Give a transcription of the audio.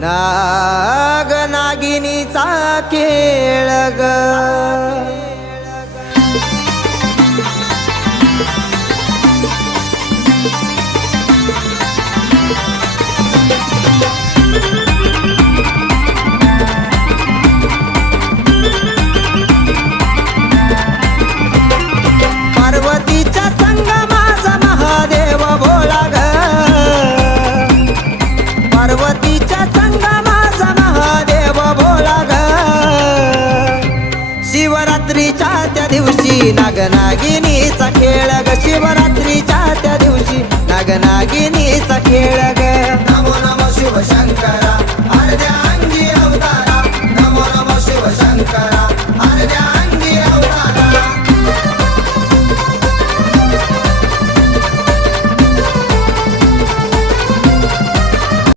नाग नागिनीचा खेळ ग। पार्वतीच्या संग माझा महादेव भोळा ग। पार्वतीच्या संग माझा महादेव भोळा ग। शिवरात्रीच्या त्या दिवशी नागनागिनीचा खेळ ग। शिवरात्रीच्या त्या दिवशी नागनागिनीचा खेळ ग। नमो नमः